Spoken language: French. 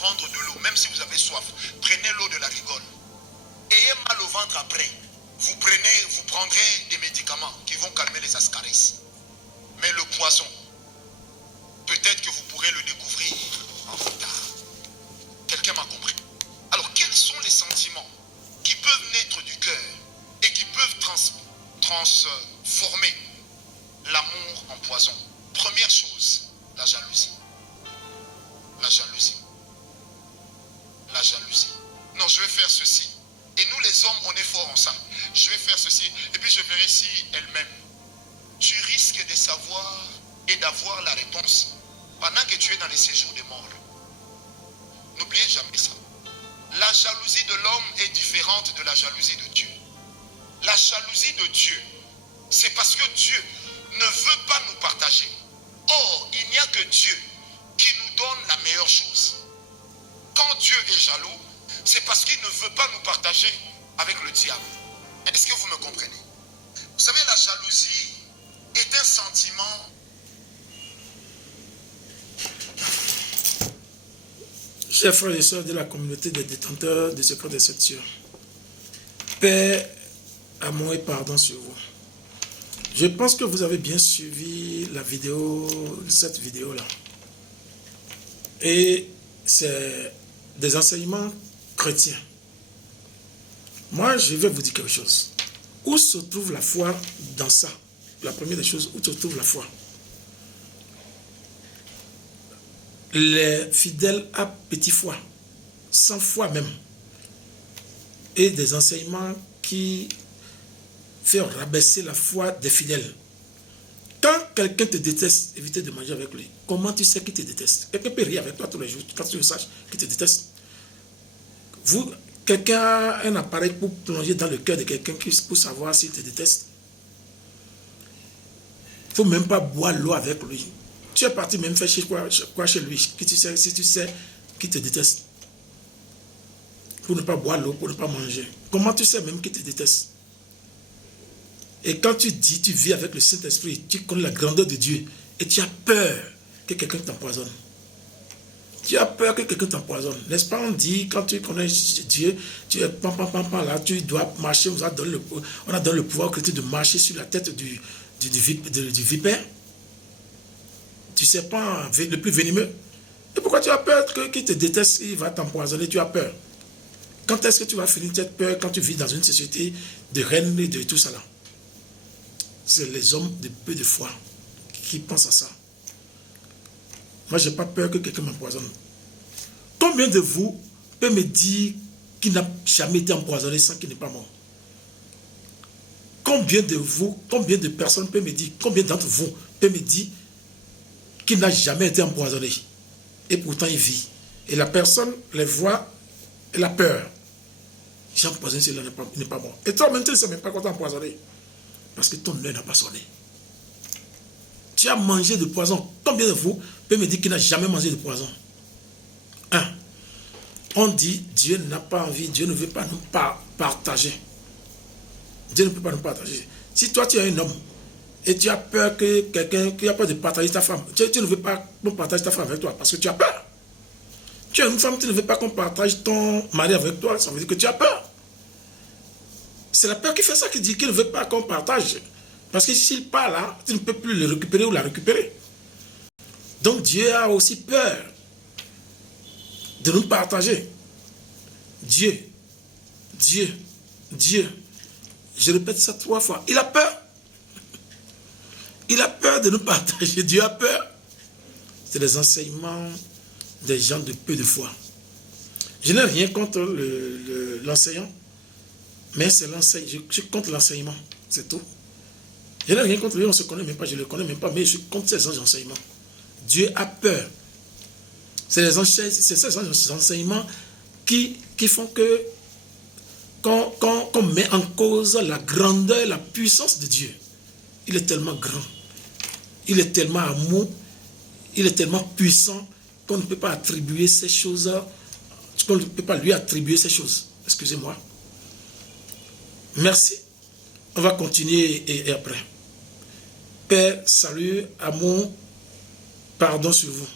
prendre de l'eau, même si vous avez soif. Prenez l'eau de la rigole. Ayez mal au ventre après. Vous prendrez des médicaments qui vont calmer les ascaris. Mais le poison, peut-être que vous pourrez le découvrir en retard. Quelqu'un m'a compris. Alors, quels sont les sentiments qui peuvent naître du cœur et qui peuvent transformer l'amour en poison? Première chose, la jalousie. La jalousie. La jalousie. Non, je vais faire ceci. Et nous les hommes, on est forts en ça. Je vais faire ceci. Et puis je verrai si elle m'aime. Tu risques de savoir et d'avoir la réponse pendant que tu es dans les séjours des morts. N'oubliez jamais ça. La jalousie de l'homme est différente de la jalousie de Dieu. La jalousie de Dieu, c'est parce que Dieu ne veut pas nous partager. Or, il n'y a que Dieu qui nous donne la meilleure chose. Quand Dieu est jaloux, c'est parce qu'il ne veut pas nous partager avec le diable. Est-ce que vous me comprenez? Vous savez, la jalousie est un sentiment. Chers frères et sœurs de la communauté des détenteurs des secrets des sept cieux, paix, amour et pardon sur vous. Je pense que vous avez bien suivi la vidéo, cette vidéo-là. Et c'est des enseignements chrétiens. Moi, je vais vous dire quelque chose. Où se trouve la foi dans ça? La première des choses, où se trouve la foi? Les fidèles à petit foi, sans foi même, et des enseignements qui font rabaisser la foi des fidèles. Quand quelqu'un te déteste, évitez de manger avec lui. Comment tu sais qu'il te déteste? Quelqu'un peut rire avec toi tous les jours, quand tu le saches qu'il te déteste. Quelqu'un a un appareil pour plonger dans le cœur de quelqu'un pour savoir s'il te déteste. Il ne faut même pas boire l'eau avec lui. Tu es parti même faire quoi chez lui, si tu sais qu'il te déteste. Pour ne pas boire l'eau, pour ne pas manger. Comment tu sais même qu'il te déteste? Et quand tu vis avec le Saint-Esprit, tu connais la grandeur de Dieu et tu as peur que quelqu'un t'empoisonne. Tu as peur que quelqu'un t'empoisonne. N'est-ce pas, on dit, quand tu connais Dieu, tu es là, tu dois marcher, on a donné le pouvoir chrétien de marcher sur la tête du vipère, du serpent le plus venimeux. Et pourquoi tu as peur qu'il te déteste, il va t'empoisonner, tu as peur? Quand est-ce que tu vas finir cette peur quand tu vis dans une société de reines et de tout ça là? C'est les hommes de peu de foi qui pensent à ça. Moi, je n'ai pas peur que quelqu'un m'empoisonne. Combien de vous peut me dire qu'il n'a jamais été empoisonné sans qu'il n'est pas mort? Combien de personnes peut me dire, combien d'entre vous peut me dire qu'il n'a jamais été empoisonné? Et pourtant, il vit. Et la personne les voit, elle a peur. J'ai empoisonné, il n'est pas mort. Et toi-même, tu ne sais même pas quand tu es empoisonné. Parce que ton œil n'a pas sonné. Tu as mangé de poison. Combien de vous peut me dire qu'il n'a jamais mangé de poison? On dit, Dieu n'a pas envie, Dieu ne veut pas nous partager. Dieu ne peut pas nous partager. Si toi, tu es un homme, et tu as peur que quelqu'un, qui a peur de partager ta femme, tu ne veux pas qu'on partage ta femme avec toi, parce que tu as peur. Tu es une femme, tu ne veux pas qu'on partage ton mari avec toi, ça veut dire que tu as peur. C'est la peur qui fait ça, qui dit qu'il ne veut pas qu'on partage. Parce que s'il part là, tu ne peux plus le récupérer ou la récupérer. Donc Dieu a aussi peur de nous partager. Dieu. Je répète ça 3 fois. Il a peur. Il a peur de nous partager. Dieu a peur. C'est les enseignements des gens de peu de foi. Je n'ai rien contre l'enseignant. Mais c'est l'enseignement. Je suis contre l'enseignement. C'est tout. Je n'ai rien contre lui, on ne se connaît même pas, je ne le connais même pas, mais je suis contre ces enseignements. Dieu a peur. C'est ces enseignements qui font que qu'on met en cause la grandeur et la puissance de Dieu. Il est tellement grand. Il est tellement amour. Il est tellement puissant qu'on ne peut pas attribuer ces choses, qu'on ne peut pas lui attribuer ces choses. Excusez-moi. Merci. On va continuer et après. Paix, salut, amour, pardon sur vous.